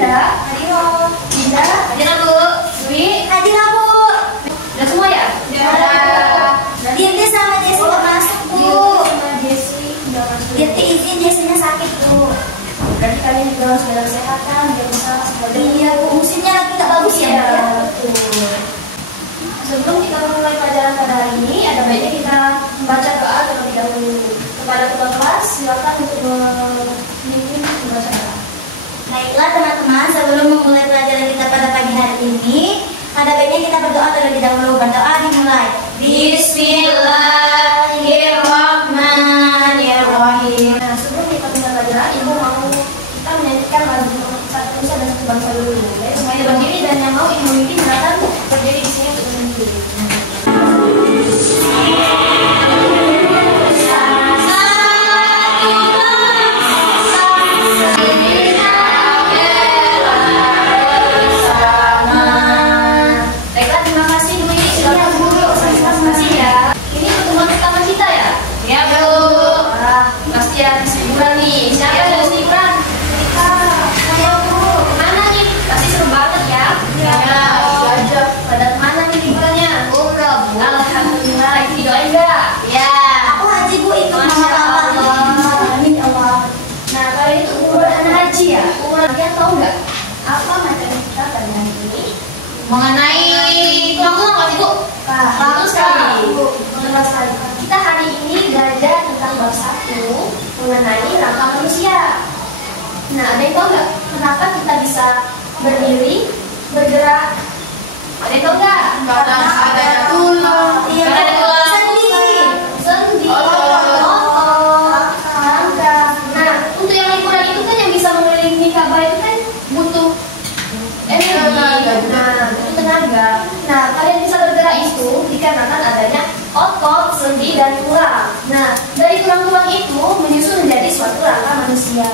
Dinda. Hadir. Dinda. Hadir Bu. Dwi. Hadir Bu. Udah semua ya? Udah. Dirti sama Desi udah masuk Bu. Dirti izin Desinya sakit Bu. Berarti kalian juga harus jaga kesehatan biar bisa sekolah. Iya Bu, musimnya lagi nggak bagus ya Bu. Betul. Sebelum kita mulai pelajaran pada hari ini, ada baiknya kita membaca doa terlebih dahulu. Kepada ketua kelas, silakan untuk memimpin membaca doa. Baiklah teman-teman, sebelum memulai pelajaran kita pada pagi hari ini, ada baiknya kita berdoa terlebih dahulu. Berdoa dimulai. Bismillahirrahmanirrahim. Nah, sebelum kita mulai pelajaran, Ibu mau kita menyanyikan lagu Satu Nusa dan Satu Bangsa dulu. Jadi semuanya berdiri dan yang mau Ibu memimpin silakan berdiri di sini untuk memimpin. Kalian tahu nggak apa materi kita pada hari ini? Mengenai tulang-tulang Pak Ibu? Betul sekali. Betul sekali. Kita hari ini belajar tentang bab 1 mengenai rangka manusia. Nah, ada yang tahu nggak kenapa kita bisa berdiri, bergerak? Ada yang tahu nggak? Karena ada tulang. Iya, Karena ada tulang. Sendi, otot, rangka. Nah, untuk yang lingkuran itu kan yang bisa mengelilingi Ka'bah itu kan butuh energi, butuh tenaga. Nah, kalian bisa bergerak itu dikarenakan adanya otot, sendi, dan tulang. Nah, dari tulang-tulang itu menyusun menjadi suatu rangka manusia.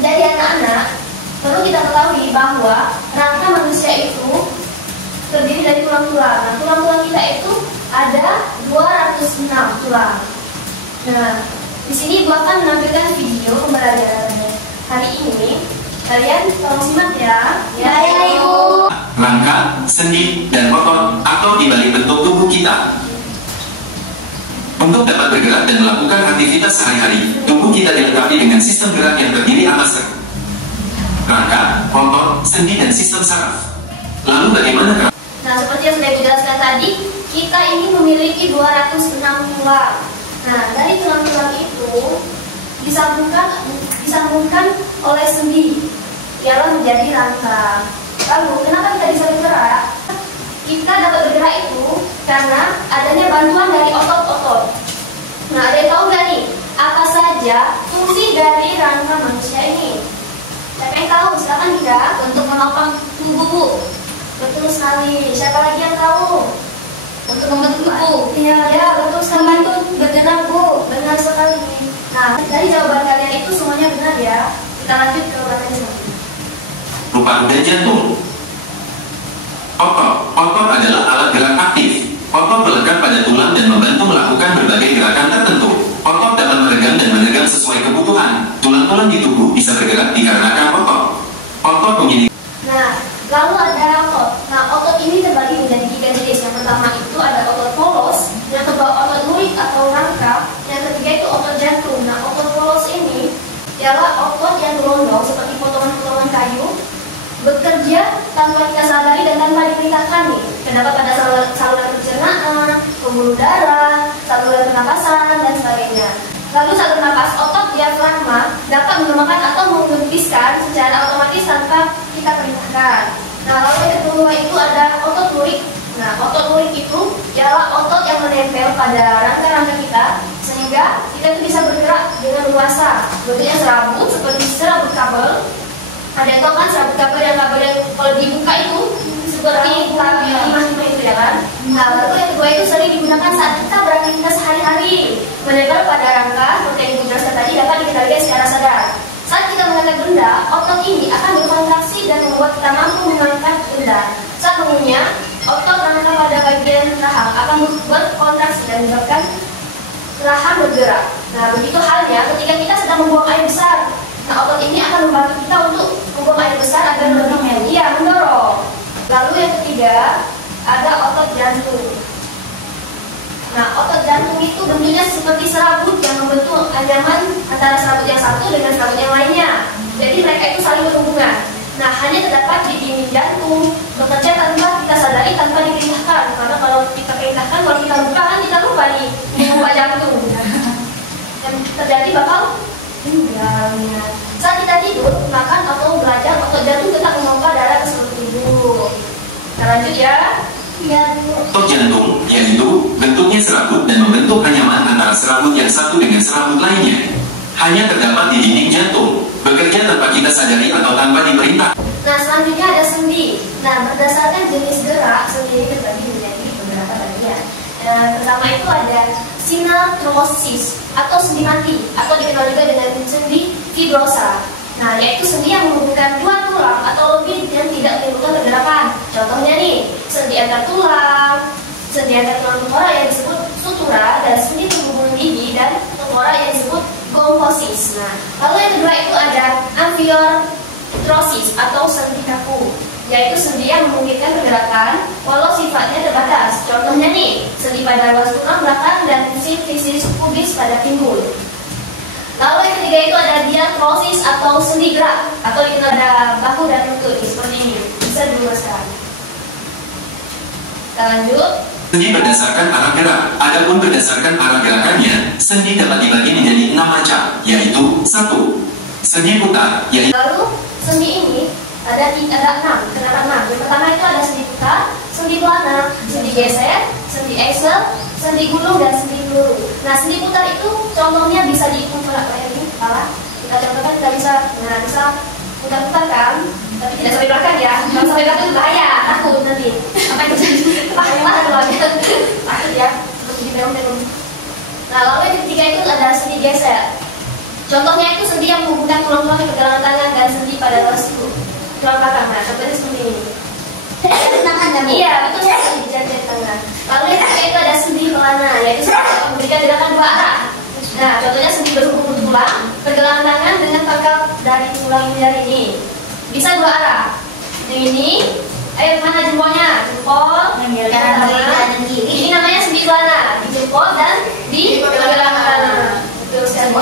Jadi anak-anak, perlu kita ketahui bahwa rangka manusia itu terdiri dari tulang-tulang. Nah, tulang-tulang kita itu ada 206 tulang. Nah, di sini Ibu akan menampilkan video pembelajarannya hari ini. Kalian tolong simak ya. Ya Ibu. Rangka, sendi, dan otot atau di balik bentuk tubuh kita. Untuk dapat bergerak dan melakukan aktivitas sehari-hari, tubuh kita dilengkapi dengan sistem gerak yang terdiri atas rangka, otot, sendi, dan sistem saraf. Lalu bagaimana? Nah, seperti yang sudah Ibu jelaskan tadi, kita ini memiliki 206 tulang. Nah, dari tulang-tulang itu disambungkan oleh sendi, ialah menjadi rangka. Lalu, kenapa kita bisa bergerak? Kita dapat bergerak itu karena adanya bantuan dari otot-otot. Nah, ada yang tahu nggak nih, apa saja fungsi dari rangka manusia ini? Siapa yang tahu? Silakan juga untuk menopang tubuh, Bu. Betul sekali. Siapa lagi yang tahu? Untuk membentuk tubuh. Ya, betul sekali. Membantu bergerak, Bu. Benar sekali. Nah, dari jawaban kalian itu semuanya benar ya. Kita lanjut ke pertanyaan selanjutnya. Rupa-rupa jantung. Otot adalah alat gerak aktif. Otot melekat pada tulang dan membantu melakukan berbagai gerakan tertentu. Otot dapat meregang dan menegang sesuai kebutuhan. Tulang-tulang di tubuh bisa bergerak dikarenakan otot. Otot memiliki. Nah, lalu ada otot. Nah, otot ini terbagi menjadi 3 jenis. Yang pertama itu ada otot polos, yang kedua otot lurik atau rangka, yang ketiga itu otot jantung. Nah, otot polos ini ialah otot yang berondong seperti potongan-potongan kayu, bekerja tanpa kita sadari dan tanpa diperintahkan nih. Terdapat pada saluran pencernaan, pembuluh darah, saluran pernapasan, dan sebagainya. Lalu saat bernapas, otot diafragma dapat mengembangkan atau mengembiskan secara otomatis tanpa kita perintahkan. Nah, lalu yang kedua itu ada otot lurik. Nah, otot lurik itu ialah otot yang menempel pada rangka-rangka kita sehingga kita itu bisa bergerak dengan luasa. Bentuknya serabut seperti serabut kabel. Ada yang tahu kan serabut kabel yang kalau dibuka itu seperti imah itu ya kan? Nah, lalu yang kedua itu sering digunakan saat kita beraktivitas sehari-hari. Menempel pada rangka seperti yang Ibu jelaskan tadi dapat dikendalikan secara sadar. Saat kita mengangkat benda, otot ini akan berkontraksi dan membuat kita mampu mengangkat benda. Saat mengunyah, otot rangka pada bagian rahang akan berkontraksi dan menyebabkan rahang bergerak. Nah, begitu halnya ketika kita sedang membuang air besar. Nah, otot ini akan membantu kita untuk membuang air besar agar mendorong. Lalu yang ketiga, ada otot jantung. Nah, otot jantung itu bentuknya seperti serabut yang membentuk anyaman antara serabut yang satu dengan serabut yang lainnya. Jadi mereka itu saling berhubungan. Nah, hanya terdapat di dinding jantung, bekerja tanpa kita sadari, tanpa diperintahkan. Karena kalau kita perintahkan, kalau kita lupa kan kita lupa nih, lupa jantung. Yang terjadi bakal meninggal. Saat kita tidur, makan atau belajar, otot jantung tetap memompa darah ke seluruh tubuh. Kita lanjut ya. Otot jantung, yaitu bentuknya serabut dan membentuk anyaman antara serabut yang satu dengan serabut lainnya. Hanya terdapat di dinding jantung, bekerja tanpa kita sadari atau tanpa diperintah. Nah, selanjutnya ada sendi. Nah, berdasarkan jenis gerak, sendi terbagi menjadi beberapa bagian. Pertama itu ada sinartrosis atau sendi mati, atau dikenal juga dengan sendi fibrosa. Nah, yaitu sendi yang menghubungkan dua tulang atau lebih dan tidak menimbulkan pergerakan. Contohnya nih, sendi antar tulang tengkorak yang disebut sutura, dan sendi penghubung gigi dan tengkorak yang disebut gomfosis. Nah, lalu yang kedua itu ada amfiortrosis atau sendi kaku, yaitu sendi yang memungkinkan pergerakan walau sifatnya terbatas. Contohnya nih, sendi pada ruas tulang belakang dan fisis pubis pada pinggul. Lalu yang ketiga itu ada diartrosis atau sendi gerak, atau dikenal ada bahu dan lutut seperti ini. Bisa diluruskan. Kita lanjut. Sendi berdasarkan arah gerak. Adapun berdasarkan arah gerakannya, sendi dapat dibagi menjadi 6 macam, yaitu 1. Sendi putar, yaitu. Lalu sendi ini ada 6. Kenapa 6? Yang pertama itu ada sendi putar, sendi pelana, sendi geser, sendi Eisel, sendi gulung, dan sendi peluru. Nah, sendi putar itu contohnya bisa dihitung kayak ini, kepala. Kita contohkan kita bisa putar-putar kan, tapi tidak sampai belakang ya. Kalau sampai belakang itu bahaya, takut nanti. Apa yang terjadi? Takut ya. Nah, lalu yang ketiga itu ada sendi geser. Contohnya itu sendi yang menghubungkan tulang-tulang di pergelangan tangan dan sendi pada tulang belakang. Nah, contohnya seperti ini. Iya, betul sekali, jari tangan. Lalu yang ketiga itu ada sendi pelana, yaitu sendi yang memberikan gerakan dua arah. Nah, contohnya sendi berhubung tulang, pergelangan tangan dengan pangkal dari tulang jari ini. Bisa dua arah. Ini, mana jempolnya? Jempol, kanan kiri. Ini namanya sendi pelana, di jempol dan di pergelangan tangan. Yang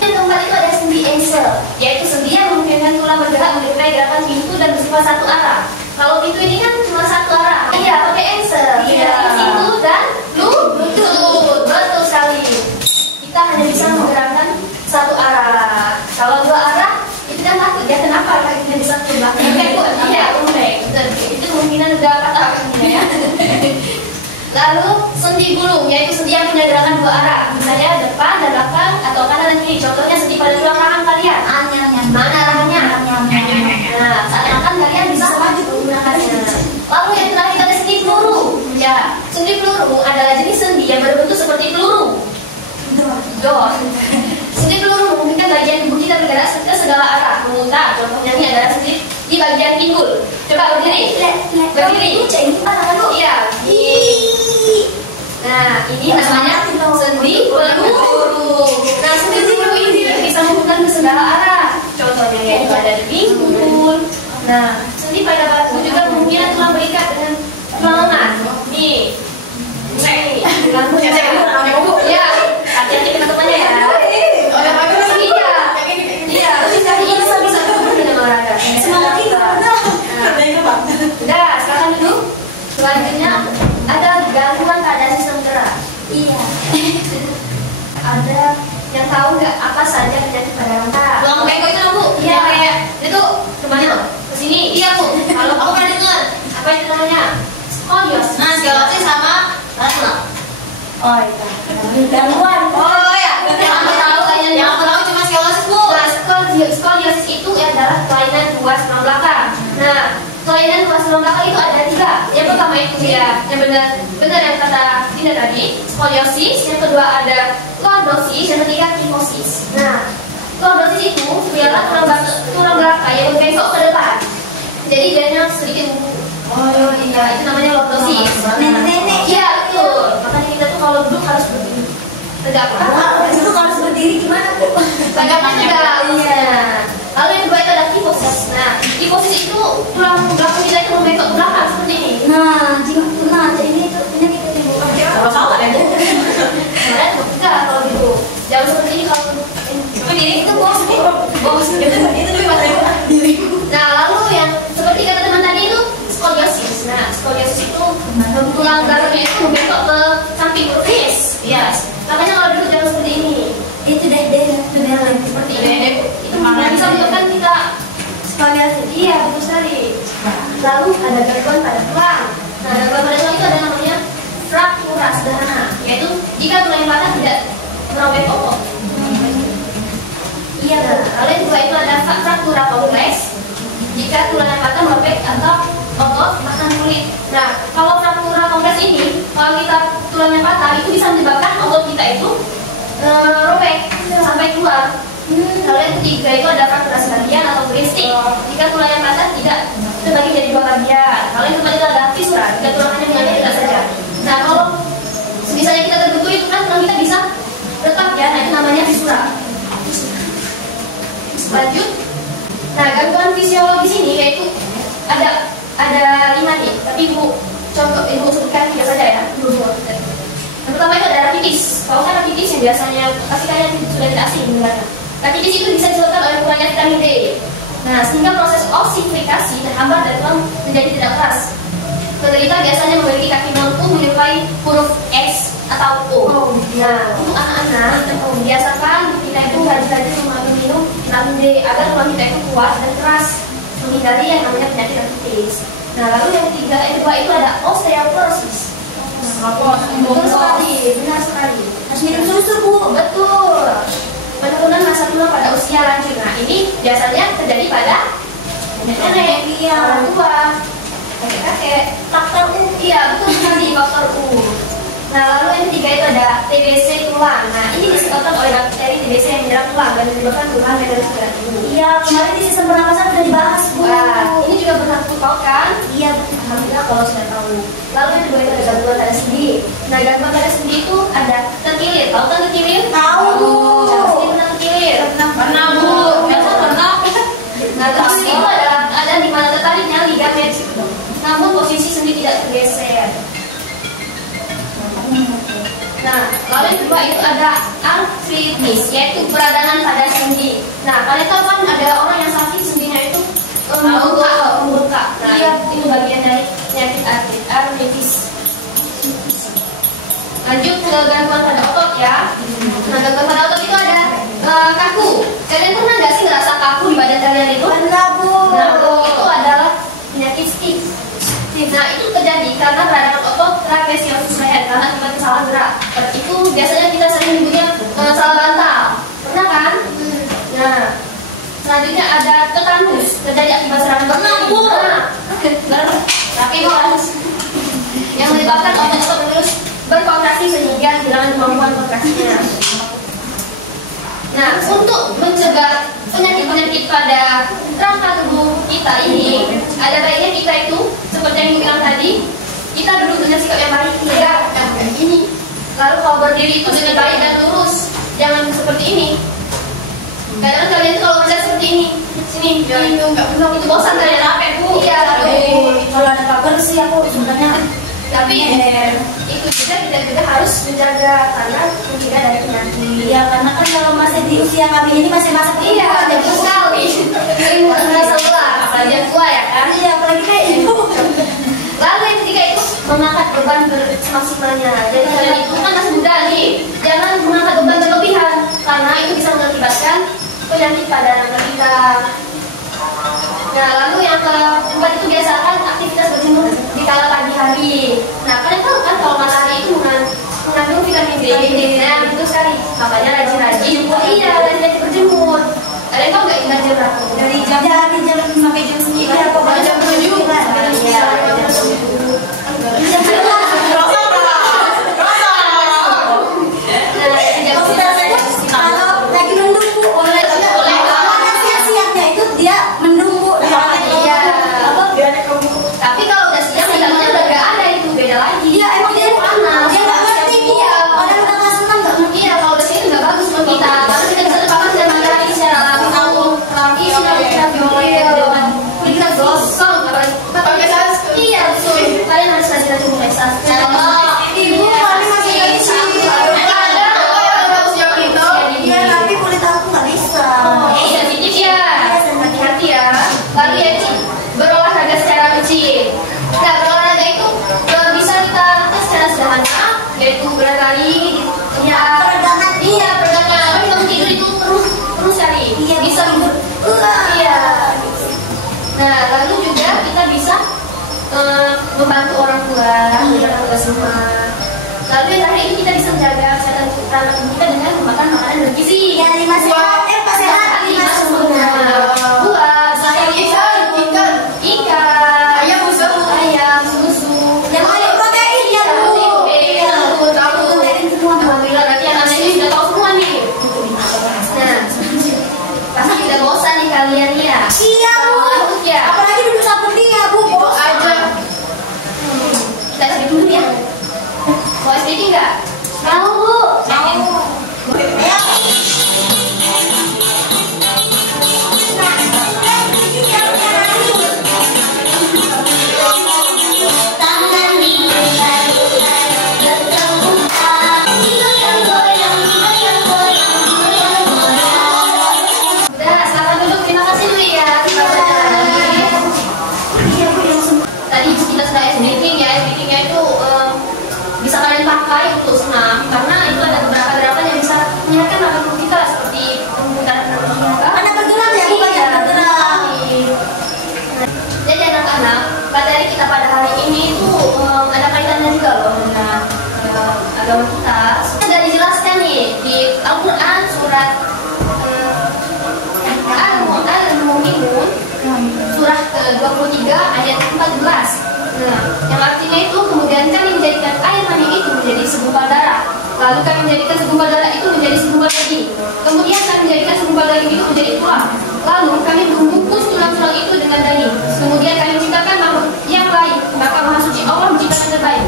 keempat itu ada sendi Eisel, yaitu sendi yang memungkinkan tulang bergerak mendekati gerakan pintu dan bersifat satu arah. Kalau pintu ini kan cuma satu arah. Iya, pakai Eisel. Iya. Pintu dan lutut. Betul sekali. Kita hanya bisa menggerakkan satu arah. Kalau dua arah, itu kan takut ya. Kenapa kita bisa ke belakang? Iya, itu kemungkinan udah patah ya. Lalu sendi gulung, yaitu sendi yang punya gerakan dua arah, misalnya depan dan belakang atau kanan dan kiri. Contohnya sendi pada tulang rahang kalian. Mana arahnya? Nah, seakan-akan kalian bisa maju menggunakannya. Lalu yang terakhir ada sendi peluru. Ya, sendi peluru adalah jenis sendi yang berbentuk seperti peluru. Sendi peluru memungkinkan bagian tubuh kita bergerak ke segala arah, memutar. Contohnya ini adalah sendi di bagian pinggul. Coba berdiri. Berdiri. Iya. Nah, ini namanya sendi peluru. Nah, sendi peluru ini bisa menghubungkan ke segala arah. Contohnya yaitu ada di pinggul. Nah, sendi pada batu juga kemungkinan tulang berikat dengan tulang lengan. Nih, ya, hati-hati teman-temannya ya. Iya, bisa berhubungan dengan olahraga. Semangat kita. Udah, sekarang dulu. Selanjutnya ada gangguan pada sistem gerak. Iya. Ada yang tahu nggak apa saja penyakit pada rangka? Tulang bengkok itu Bu. Iya. Itu Kemana? Kesini. iya Bu. Kalau aku pernah dengar. Apa itu namanya? Skoliosis. Nah, sklerosis sama rasma. Oh iya. Gangguan. Oh ya, yang aku tahu kayaknya. Yang aku tahu cuma sklerosis Bu. Nah, skoliosis itu adalah kelainan ruas tulang belakang. Nah, kelainan ruas tulang belakang itu ada 3. Yang pertama itu ya, yang benar yang kata Dinda tadi, skoliosis. Yang kedua ada lordosis, yang ketiga kyphosis. Nah, lordosis itu ialah tulang belakang yang membengkok ke depan. Jadi dia sedikit bungkuk. Oh iya, itu namanya lordosis. Nenek-nenek. Iya betul. Makanya kita tuh kalau duduk harus berdiri. Tegak. Itu kalau harus berdiri gimana Bu? Tegaknya tegak. Iya. diri itu bos itu lebih bahasa diri. Nah lalu yang seperti kata teman tadi itu skoliosis. Nah skoliosis itu tulang belakangnya itu membengkok ke samping lurus. Yes. Makanya kalau duduk jangan seperti ini. Itu deh Seperti ini. Itu bisa menyebabkan kita skoliosis. iya betul sekali. Lalu ada gangguan pada tulang. Nah gangguan pada tulang itu ada namanya fraktura sederhana, yaitu jika tulang yang patah tidak merobek otot. Iya. Lalu yang kedua itu ada fraktura kompleks. Jika tulang yang patah merobek atau otot bahkan kulit. Nah, kalau fraktura kompleks ini, kalau kita tulangnya patah itu bisa menyebabkan otot kita itu robek sampai keluar. Lalu yang ketiga itu ada fraktura sebagian atau bristik. Jika tulang yang patah tidak terbagi jadi dua bagian. Lalu yang keempat itu ada fisura. Jika tulang hanya menyatu tidak saja. Nah, kalau misalnya kita terbentur itu kan tulang kita bisa retak ya. Nah, itu namanya fisura. Lanjut. Nah, gangguan fisiologis ini yaitu ada 5 nih. Tapi ibu sebutkan 3 saja ya. Yang pertama itu ada rakitis. Kalau kan rakitis yang biasanya pasti kalian sudah tidak asing dengarnya. Rakitis itu bisa disebabkan oleh kurangnya vitamin D. Nah, sehingga proses ossifikasi terhambat dan tulang menjadi tidak keras. Penderita biasanya memiliki kaki melengkung menyerupai huruf S atau O. Nah, untuk anak-anak biasakan kita itu rajin-rajin minum vitamin D agar tulang kita itu kuat dan keras, menghindari yang namanya penyakit rakitis. Nah, lalu yang kedua itu ada osteoporosis. Betul sekali, benar sekali. Harus minum susu, Bu. Betul. Penurunan massa tulang pada usia lanjut. Nah, ini biasanya terjadi pada nenek, orang tua, kakek. Faktor U. Iya, betul sekali, faktor U. Nah, lalu yang ketiga itu ada TBC tulang. Nah, ini disebabkan oleh bakteri TBC yang menyerang tulang dan menyebabkan keluhan meningitis ini. Iya, kemarin di sistem pernapasan sudah dibahas, Bu. Wah, ini juga pernah kau kan? Iya, Alhamdulillah kalau sudah tahu. Lalu yang kedua itu ada gangguan pada sendi. Nah, gangguan pada sendi itu ada terkilir. Tahu kan terkilir? Tahu, Bu. Siapa sih pernah terkilir? Pernah Bu, biasa pernah. Nah, terkilir itu ada di mana tertariknya ligamen. Namun posisi sendi tidak tergeser. Nah, lalu yang kedua itu ada artritis, yaitu peradangan pada sendi. Nah, kalian tahu kan ada orang yang sakit sendinya itu membengkak. Nah, itu bagian dari penyakit artritis. Lanjut ke gangguan pada otot ya. Nah, gangguan pada otot itu ada kaku. Kalian pernah nggak sih ngerasa kaku di badan kalian itu? Pernah, Bu. Nah, itu adalah penyakit stiff. Nah, itu terjadi karena peradangan otot trapezius leher karena akibat kesalahan gerak. Itu biasanya kita sering menyebutnya salah bantal. Pernah kan? Nah, selanjutnya ada tetanus terjadi akibat serangan bakteri. Bu. Tapi harus yang menyebabkan otot-otot terus berkontraksi sehingga kehilangan kemampuan kontraksinya. Nah, untuk mencegah penyakit-penyakit pada rangka tubuh kita ini, ada baiknya kita itu seperti yang bilang tadi, kita duduk dengan sikap yang baik, ya, kayak gini. Lalu kalau berdiri itu dengan baik dan lurus, jangan seperti ini. Kadang kalian itu kalau berjalan seperti ini, sini, itu nggak benar, itu bosan kalian capek Bu. Iya, Kalau ada pagar sih aku sebenarnya. tapi itu juga harus menjaga karena tidak dari penyakit. Iya, karena kan kalau masih di usia kami ini masih masa Iya, betul sekali. Ini merasa tua, apalagi yang tua ya kan? Iya, apalagi kayak ibu. Lalu yang ketiga itu mengangkat beban semaksimalnya. Jadi kalian itu kan masih muda nih, jangan mengangkat beban berlebihan karena itu bisa mengakibatkan penyakit pada rangka kita. Nah, lalu yang keempat itu biasakan aktivitas berjemur di kala pagi hari. Nah, kalian tahu kan kalau matahari itu mengandung vitamin D. Nah, betul sekali. Makanya rajin-rajin. Iya, rajin-rajin berjemur. Kalian tahu nggak jam berapa? Dari jam sampai jam 9. Iya, pokoknya jam 7 sampai jam 9. Kalau lagi mendung, Bu, boleh. Karena siang-siangnya itu dia mendung, Bu. Iya. Tapi kalau udah siang, hilangnya udah nggak ada itu, beda lagi. Iya, emang dia panas. dia nggak ngerti, Bu. Iya. Orang udah nggak senang nggak ngerti. Iya, kalau udah siang nggak bagus buat kita. Karena kita bisa terpapar dengan matahari. Iya, bisa betul. iya. Nah, lalu juga kita bisa membantu orang tua, menjaga tugas rumah. Lalu yang terakhir ini kita bisa menjaga kesehatan anak kita dengan makan makanan bergizi. Ya, 5 sehat, 4 sehat, 5 sempurna. Buah, sayur, ikan, ayam, susu, Yang paling protein ya, Bu. Iya, protein semua. Alhamdulillah, berarti anak-anak ini sudah tahu semua nih. Nah, pasti tidak bosan nih kalian ya. Iya, Bu. Takut ya. Apalagi duduk seperti ya, Bu. Aja. Kita sedih dulu ya. Mau SPT nggak? Mau, Bu. Mau. Ayo. Tangan diputar, bergemukan, goyang-goyang, goyang-goyang, goyang-goyang. Udah, selamat duduk. Terima kasih dulu ya. Selamat jalan lagi. Iya, Bu, yang semua. Tadi kita sudah SPT ya. SPT-nya itu bisa kalian pakai untuk senam karena itu ada beberapa gerakan yang bisa menyehatkan badan tubuh kita seperti pemutaran tenaga. Karena bergerak ya, Bu, banyak bergerak. Jadi anak-anak, materi kita pada hari ini itu ada kaitannya juga loh dengan agama kita. Sudah dijelaskan nih di Al-Quran surat Al-Mu'minun surah ke-23 ayat 14. Nah, yang artinya itu kemudian kami menjadikan air mani itu menjadi segumpal darah. Lalu kami menjadikan segumpal darah itu menjadi segumpal daging. Kemudian kami menjadikan segumpal daging itu menjadi tulang. Lalu kami membungkus tulang-tulang itu dengan daging. Kemudian kami menciptakan makhluk yang lain. Maka Maha Suci Allah menciptakan terbaik.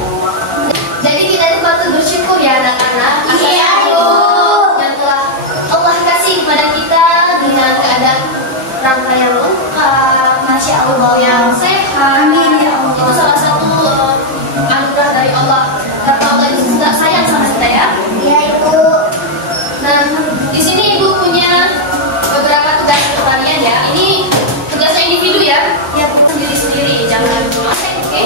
Jadi kita itu patut bersyukur ya anak-anak. Iya, Bu. Yang telah Allah kasih kepada kita dengan keadaan rangka yang lengkap, Masya Allah. yang sehat. Amin, ya Allah. Itu salah satu anugerah dari Allah. Karena Allah itu sudah sayang sama kita ya. Iya, Ibu. Nah, di sini Ibu punya beberapa tugas untuk kalian ya. Ini tugasnya individu ya. Ya, Bu. Sendiri-sendiri, jangan main, oke?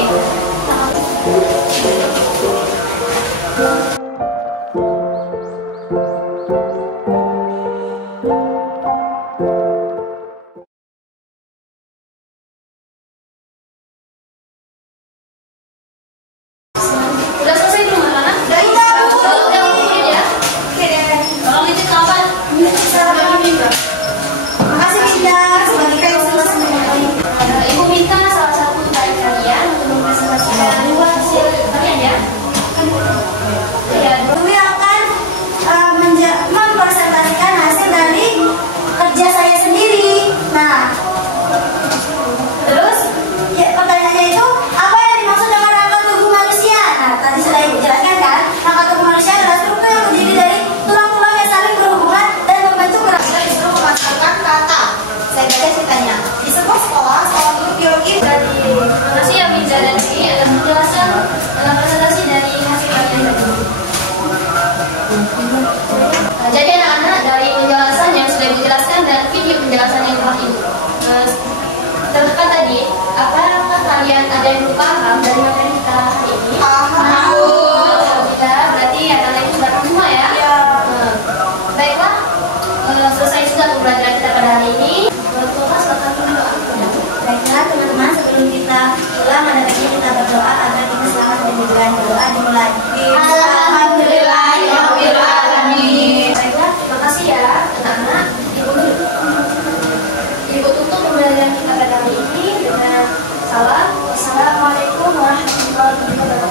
Udah selesai belum anak-anak? Udah, Bu. Udah mungkin ya. Oke deh. Kalau itu kapan? Makasih, Binda. Sebagai kayak selesai semuanya. Ibu minta salah satu dari kalian untuk mempresentasikan hasil kalian ya. Ya, Dwi akan mempresentasikan hasil dari kerja saya sendiri. Nah, terus ya, pertanyaannya itu apa yang dimaksud dengan rangka tubuh manusia? Nah, tadi sudah Ibu jelaskan kan, rangka tubuh manusia adalah struktur yang terdiri dari tulang-tulang yang saling berhubungan dan membentuk gerak. Kita disuruh memasarkan kata. Saya baca ceritanya. Di sebuah sekolah, seorang guru biologi dari terima kasih ya Minja dan ini ada penjelasan dalam presentasi dari hasil kalian tadi. Nah, jadi anak-anak dari penjelasan yang sudah dijelaskan dan video penjelasan yang telah itu terdekat tadi, apakah kalian ada yang belum paham dari materi kita hari ini? Paham. Tidak, berarti anak-anak itu sudah paham semua ya? Iya. Baiklah, selesai sudah pembelajaran kita pada hari ini. Bapak silakan berdoa. Baiklah teman-teman, sebelum kita pulang ada baiknya kita berdoa agar kita selamat dan dengan doa dimulai. Alhamdulillahirabbil alamin. Baiklah, terima kasih ya anak-anak. Ibu tutup pembelajaran kita pada hari ini dengan salam. Wassalamualaikum warahmatullahi wabarakatuh.